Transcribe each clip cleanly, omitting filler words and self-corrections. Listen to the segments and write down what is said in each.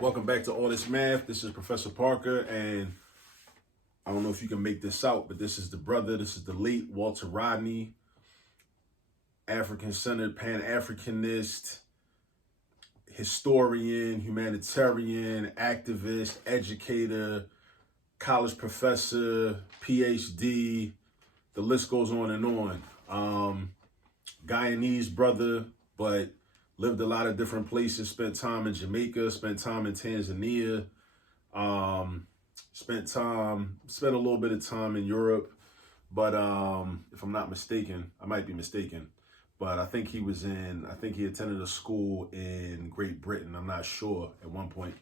Welcome back to All This Math. This is Professor Parker, and I don't know if you can make this out, but this is the late Walter Rodney, African-centered, Pan-Africanist, historian, humanitarian, activist, educator, college professor, PhD, the list goes on and on. Guyanese brother, but lived a lot of different places, spent time in Jamaica, spent time in Tanzania, spent a little bit of time in Europe, but if I'm not mistaken, I might be mistaken, but I think he attended a school in Great Britain. I'm not sure at one point.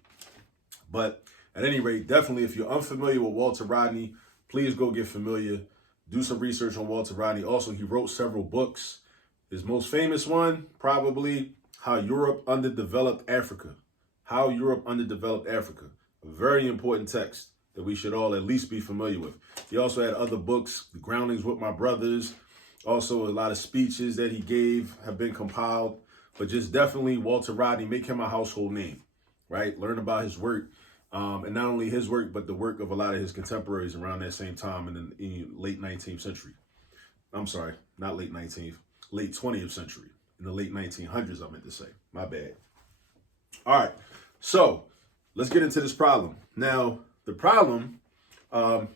But at any rate, definitely if you're unfamiliar with Walter Rodney, please go get familiar. Do some research on Walter Rodney. Also, he wrote several books. His most famous one, probably How Europe Underdeveloped Africa. How Europe Underdeveloped Africa. A very important text that we should all at least be familiar with. He also had other books, The Groundings with My Brothers. Also, a lot of speeches that he gave have been compiled. But just definitely Walter Rodney, make him a household name, right? Learn about his work. And not only his work, but the work of a lot of his contemporaries around that same time in the late 19th century. I'm sorry, not late 19th, late 20th century. In the late 1900s, I meant to say. My bad. All right, so let's get into this problem. Now, the problem,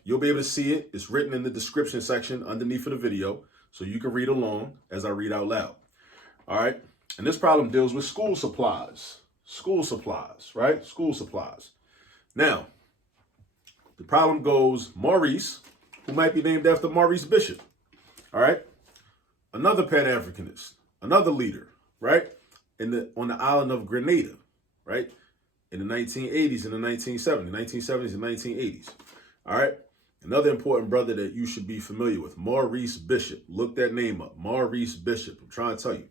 you'll be able to see it. It's written in the description section underneath of the video, so you can read along as I read out loud. All right, and this problem deals with school supplies. School supplies, right? School supplies. Now, the problem goes, Maurice, who might be named after Maurice Bishop, all right? Another Pan-Africanist, another leader, right? On the island of Grenada, right? In the 1980s and the 1970s and 1980s, all right? Another important brother that you should be familiar with, Maurice Bishop. Look that name up, Maurice Bishop. I'm trying to tell you.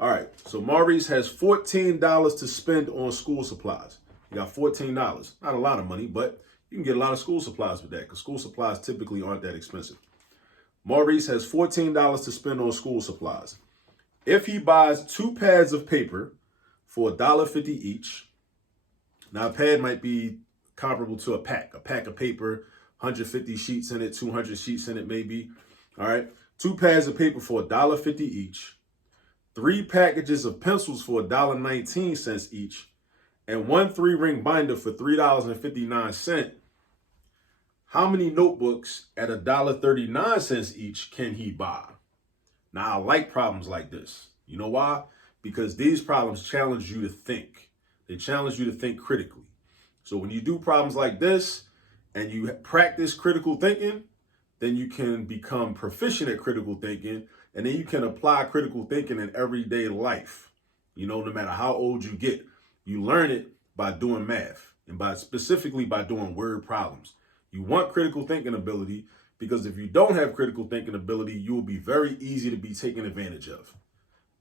All right, so Maurice has $14 to spend on school supplies. You got $14. Not a lot of money, but you can get a lot of school supplies with that because school supplies typically aren't that expensive. Maurice has $14 to spend on school supplies. If he buys 2 pads of paper for $1.50 each, now a pad might be comparable to a pack of paper, 150 sheets in it, 200 sheets in it maybe. All right, 2 pads of paper for $1.50 each, 3 packages of pencils for $1.19 each, and 1 3-ring binder for $3.59, how many notebooks at $1.39 each can he buy? Now, I like problems like this. You know why? Because these problems challenge you to think. They challenge you to think critically. So when you do problems like this and you practice critical thinking, then you can become proficient at critical thinking, and then you can apply critical thinking in everyday life. You know, no matter how old you get. You learn it by doing math and specifically by doing word problems. You want critical thinking ability because if you don't have critical thinking ability, you will be very easy to be taken advantage of.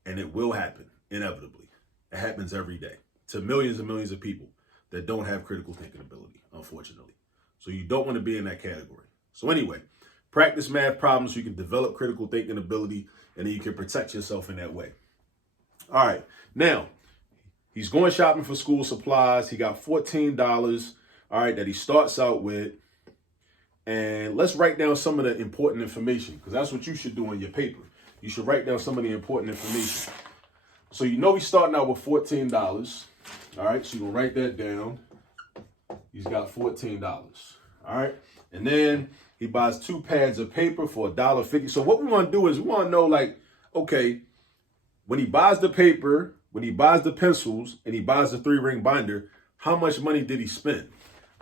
And it will happen, inevitably. It happens every day to millions and millions of people that don't have critical thinking ability, unfortunately. So you don't want to be in that category. So anyway, practice math problems so you can develop critical thinking ability and then you can protect yourself in that way. All right, now, he's going shopping for school supplies. He got $14, all right, that he starts out with. And let's write down some of the important information because that's what you should do on your paper. You should write down some of the important information. So you know he's starting out with $14. All right, so you're going to write that down. He's got $14. All right, and then he buys 2 pads of paper for $1.50. So what we want to do is we want to know, like, okay, when he buys the paper, when he buys the pencils, and he buys the 3-ring binder, how much money did he spend?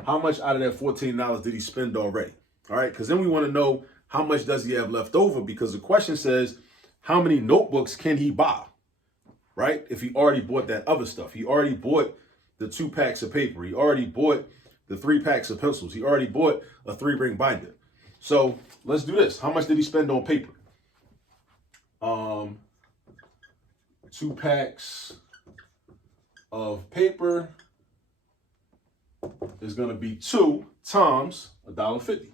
How much out of that $14 did he spend already? All right, because then we want to know how much does he have left over because the question says, how many notebooks can he buy? Right? If he already bought that other stuff. He already bought the 2 packs of paper. He already bought the 3 packs of pencils. He already bought a 3-ring binder. So let's do this. How much did he spend on paper? 2 packs of paper is going to be 2 times $1.50.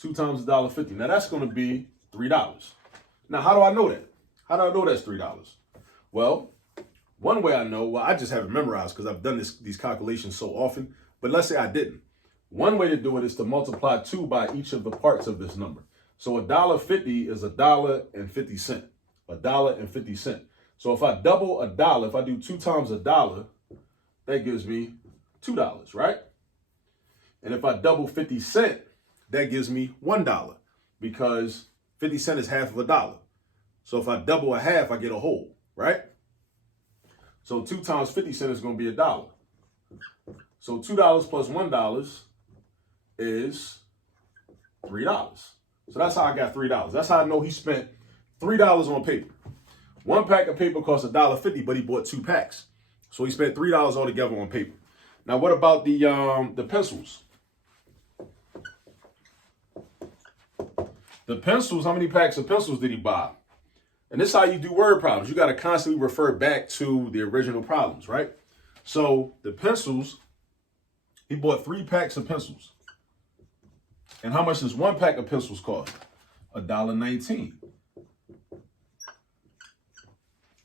2 times $1.50. Now that's going to be $3. Now, how do I know that? How do I know that's $3? Well, one way I know, well, I just have it memorized because I've done these calculations so often, but let's say I didn't. One way to do it is to multiply 2 by each of the parts of this number. So $1.50 is $1.50. $1.50. So if I double $1, if I do 2 times $1, that gives me $2, right? And if I double 50 cents, that gives me $1 because 50 cents is half of $1. So if I double a half, I get a whole, right? So 2 times 50 cents is going to be $1. So $2 plus $1 is $3. So that's how I got $3. That's how I know he spent $3 on paper. One pack of paper costs $1.50, but he bought 2 packs. So he spent $3 altogether on paper. Now, what about the pencils? The pencils, how many packs of pencils did he buy? And this is how you do word problems. You got to constantly refer back to the original problems, right? So the pencils, he bought 3 packs of pencils. And how much does 1 pack of pencils cost? $1.19.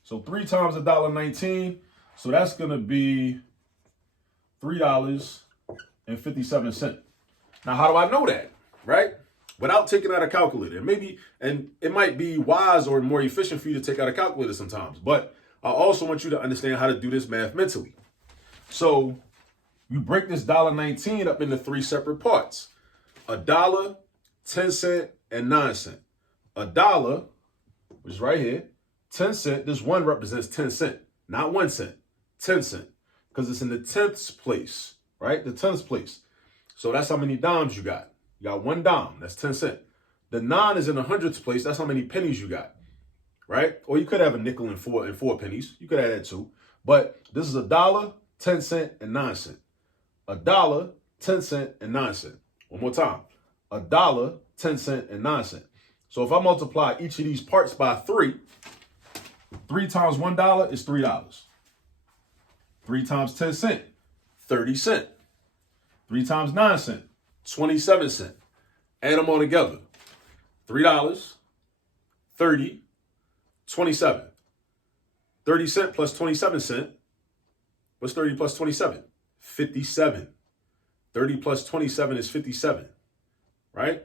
So 3 times $1.19. So that's going to be $3.57. Now, how do I know that, right? Without taking out a calculator. And it might be wise or more efficient for you to take out a calculator sometimes. But I also want you to understand how to do this math mentally. So you break this $1.19 up into 3 separate parts. $1, 10 cents, and 9 cents. $1, which is right here, 10 cents. This 1 represents 10 cents, not 1 cent, 10 cents, because it's in the 10th place, right? The 10th place. So that's how many dimes you got. You got 1 dime. That's 10 cents. The 9 is in the 100th place. That's how many pennies you got, right? Or you could have a nickel and 4 pennies. You could add that too. But this is $1, 10 cents, and 9 cents. $1, 10 cents, and 9 cents. One more time. $1, 10 cents, and 9 cents. So if I multiply each of these parts by 3, 3 times $1 is $3. 3 times 10 cents, 30 cents. 3 times 9 cents, 27 cents. Add them all together. $3, 30, 27. 30 cents plus 27 cents. What's 30 plus 27? 57. 30 plus 27 is 57, right?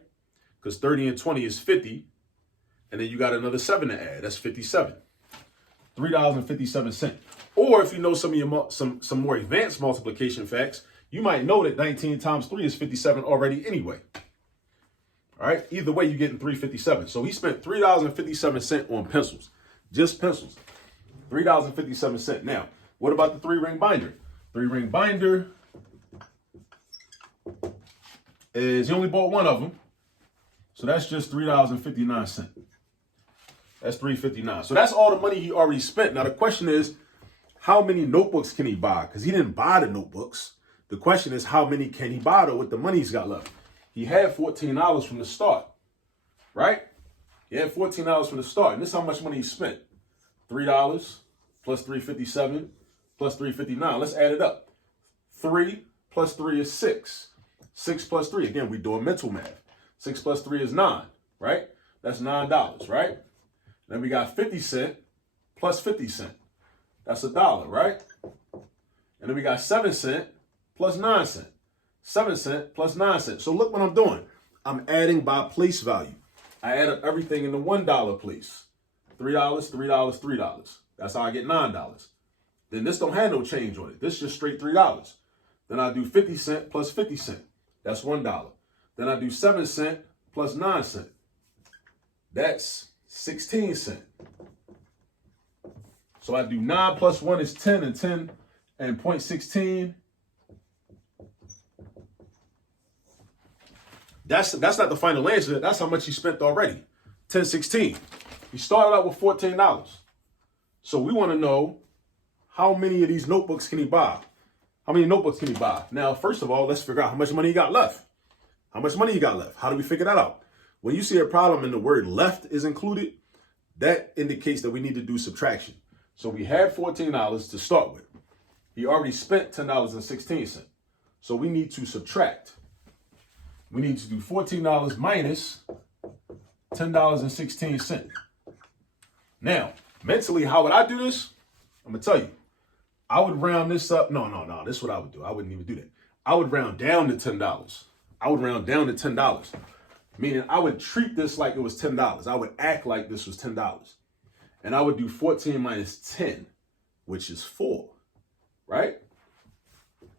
Because 30 and 20 is 50. And then you got another 7 to add. That's 57. $3.57. Or if you know some of your some more advanced multiplication facts, you might know that 19 times 3 is 57 already anyway. All right. Either way, you're getting $3.57. So he spent $3.57 on pencils, just pencils. $3.57. Now, what about the 3-ring binder? 3-ring binder is he only bought 1 of them. So that's just $3.59. That's $3.59. So that's all the money he already spent. Now the question is, how many notebooks can he buy? Because he didn't buy the notebooks. The question is, how many can he buy though with the money he's got left? He had $14 from the start, right? He had $14 from the start. And this is how much money he spent. $3 plus $3.57 plus $3.59. Let's add it up. 3 plus 3 is 6. 6 plus 3. Again, we're doing mental math. 6 plus 3 is 9, right? That's $9, right? Then we got 50 cents plus 50 cents. That's $1, right? And then we got 7 cents plus 9 cents. 7 cents plus 9 cents. So look what I'm doing. I'm adding by place value. I add up everything in the $1 place. $3, $3, $3. That's how I get $9. Then this don't have no change on it. This is just straight $3. Then I do 50 cents plus 50 cents. That's $1. Then I do 7 cents plus 9 cents. That's 16 cents. So I do 9 plus 1 is 10, and 10 and 0.16. That's not the final answer. That's how much he spent already. 10.16. He started out with $14. So we want to know how many of these notebooks can he buy? How many notebooks can he buy? Now, first of all, let's figure out how much money he got left. How much money he got left? How do we figure that out? When you see a problem and the word left is included, that indicates that we need to do subtraction. So we had $14 to start with. He already spent $10.16. So we need to subtract. We need to do $14 minus $10.16. Now, Mentally, how would I do this? I'm going to tell you. I would round this up. No. This is what I would do. I wouldn't even do that. I would round down to $10. I would round down to $10. Meaning I would treat this like it was $10. I would act like this was $10. And I would do 14 minus 10, which is 4, right?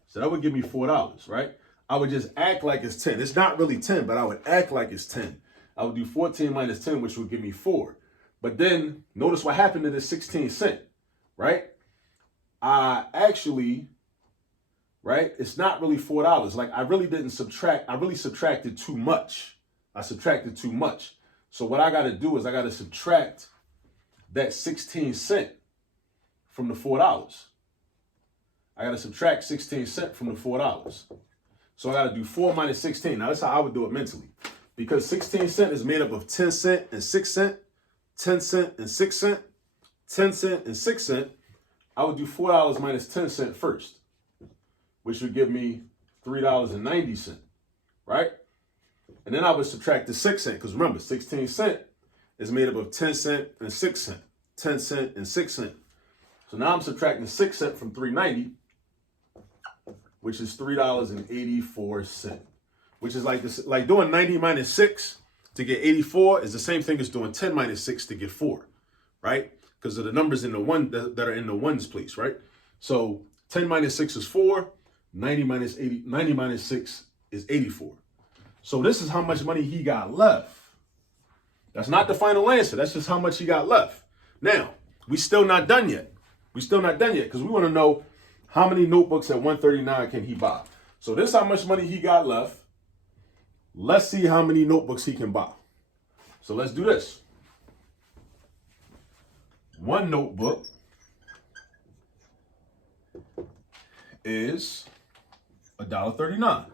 So that would give me $4, right? I would just act like it's 10. It's not really 10, but I would act like it's 10. I would do 14 minus 10, which would give me 4. But then notice what happened to this 16 cent, right? I actually, right? It's not really $4. Like I really didn't subtract. I really subtracted too much. I subtracted too much. So what I got to do is I got to subtract that 16 cent from the $4. I got to subtract 16 cent from the $4. So I got to do 4 minus 16. Now that's how I would do it mentally. Because 16 cent is made up of 10 cent and 6 cent, 10 cent and 6 cent, 10 cent and 6 cent. I would do $4 minus 10 cent first, which would give me $3.90, right? And then I would subtract the 6 cent, because remember, 16 cent is made up of 10 cent and 6 cent, 10 cent and 6 cent. So now I'm subtracting 6 cent from $3.90, which is $3.84, which is like this, like doing 90 minus 6 to get 84 is the same thing as doing 10 minus 6 to get 4, right? Because of the numbers in the one that are in the ones place, right? So 10 minus 6 is 4, 90 minus 6 is 84. So this is how much money he got left. That's not the final answer. That's just how much he got left. Now, we still not done yet. We still not done yet because we want to know how many notebooks at 139 can he buy. So this is how much money he got left. Let's see how many notebooks he can buy. So let's do this. One notebook is $1.39.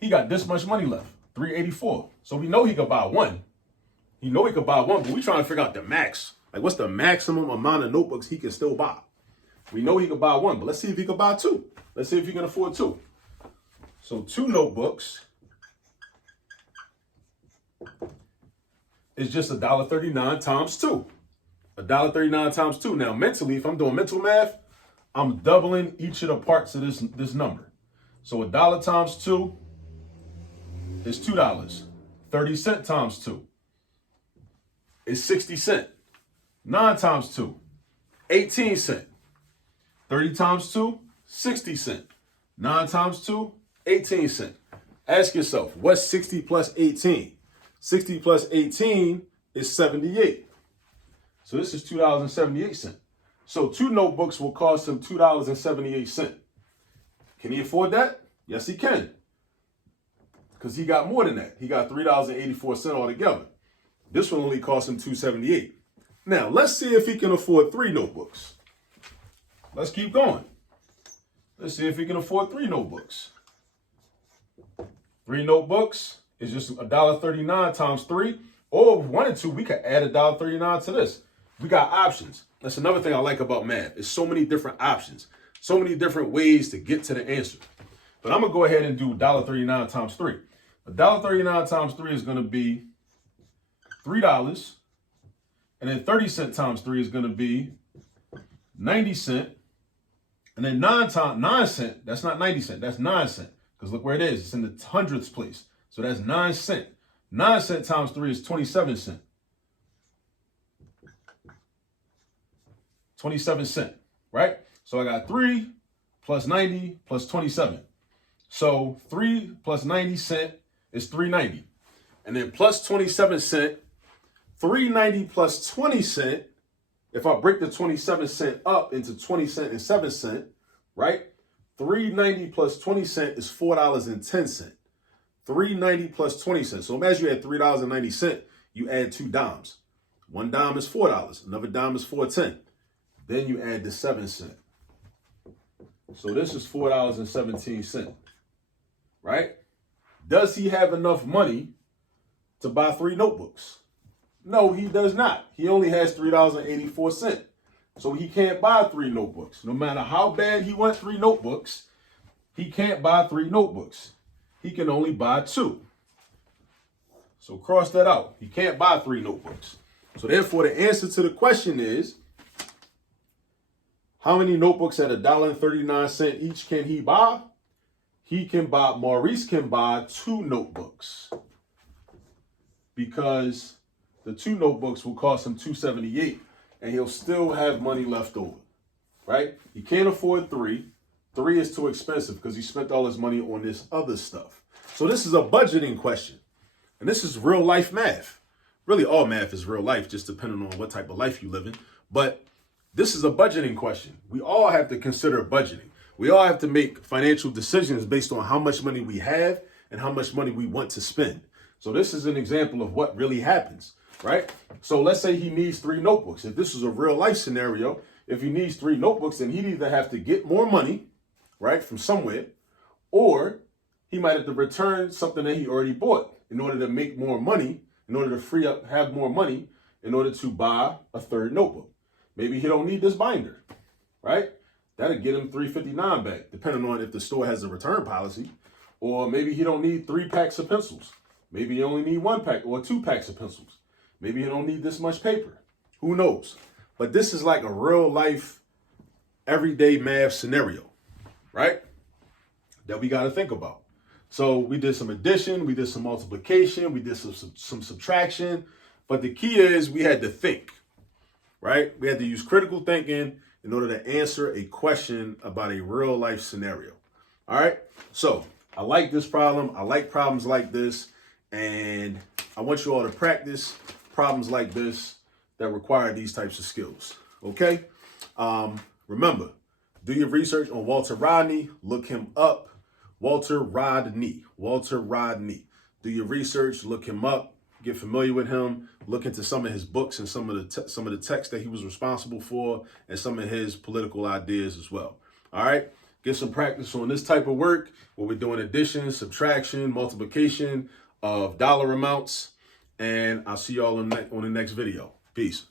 He got this much money left, $3.84. So we know he could buy one. But we trying to figure out the max. Like what's the maximum amount of notebooks he can still buy? We know he could buy one, but let's see if he could buy two. Let's see if he can afford two. So 2 notebooks is just $1.39 times 2. $1.39 times 2. Now mentally, if I'm doing mental math, I'm doubling each of the parts of this number. So $1 times 2 is $2. 30 cent times 2 is 60 cent. 9 times 2, 18 cent. 30 times 2, 60 cent. 9 times 2, 18 cent. Ask yourself, what's 60 plus 18? 60 plus 18 is 78. So this is $2.78. So 2 notebooks will cost him $2.78. Can he afford that? Yes, he can. Because he got more than that. He got $3.84 altogether. This one only cost him $2.78. Now, let's see if he can afford 3 notebooks. Let's keep going. Let's see if he can afford 3 notebooks. 3 notebooks is just $1.39 times 3. Or if we wanted to, we could add $1.39 to this. We got options. That's another thing I like about math. It's so many different options. So many different ways to get to the answer. But I'm going to go ahead and do $1.39 times 3. $1.39 times 3 is going to be $3. And then 30 cent times 3 is going to be 90 cent. And then 9 cent, that's not 90 cent, that's 9 cent. Because look where it is, it's in the hundredths place. So that's 9 cent. 9 cent times 3 is 27 cent. 27 cent, right? So I got 3 plus 90 plus 27. So 3 plus 90 cent is 3.90. And then plus 27 cent, 3.90 plus 20 cent, if I break the 27 cent up into 20 cent and 7 cent, right? 3.90 plus 20 cent is $4.10. 3.90 plus 20 cents. So imagine you had $3.90, you add 2 dimes. 1 dime is $4, another dime is $4.10. Then you add the 7 cent. So this is $4.17, right? Does he have enough money to buy 3 notebooks? No, he does not. He only has $3.84. So he can't buy 3 notebooks. No matter how bad he wants 3 notebooks, he can't buy 3 notebooks. He can only buy 2. So cross that out. He can't buy 3 notebooks. So therefore, the answer to the question is, how many notebooks at $1.39 each can he buy? Maurice can buy 2 notebooks, because the 2 notebooks will cost him $2.78, and he'll still have money left over, right? He can't afford 3. 3 is too expensive because he spent all his money on this other stuff. So this is a budgeting question, and this is real life math. Really, all math is real life, just depending on what type of life you live in. But this is a budgeting question. We all have to consider budgeting. We all have to make financial decisions based on how much money we have and how much money we want to spend. So this is an example of what really happens, right? So let's say he needs 3 notebooks. If this is a real life scenario, if he needs 3 notebooks, then he'd either have to get more money, right, from somewhere, or he might have to return something that he already bought in order to make more money, in order to have more money, in order to buy a 3rd notebook. Maybe he don't need this binder, right? That'll get him $3.59 back, depending on if the store has a return policy. Or maybe he don't need 3 packs of pencils. Maybe he only need 1 pack or 2 packs of pencils. Maybe he don't need this much paper. Who knows? But this is like a real life, everyday math scenario, right? That we got to think about. So we did some addition, we did some multiplication, we did some subtraction, but the key is we had to think, right? We had to use critical thinking in order to answer a question about a real life scenario. All right. So I like this problem. I like problems like this. And I want you all to practice problems like this that require these types of skills. Okay. Remember, do your research on Walter Rodney. Look him up. Walter Rodney. Do your research. Look him up. Get familiar with him. Look into some of his books and some of the texts that he was responsible for, and some of his political ideas as well. All right. Get some practice on this type of work where we're doing addition, subtraction, multiplication of dollar amounts. And I'll see y'all on the next video. Peace.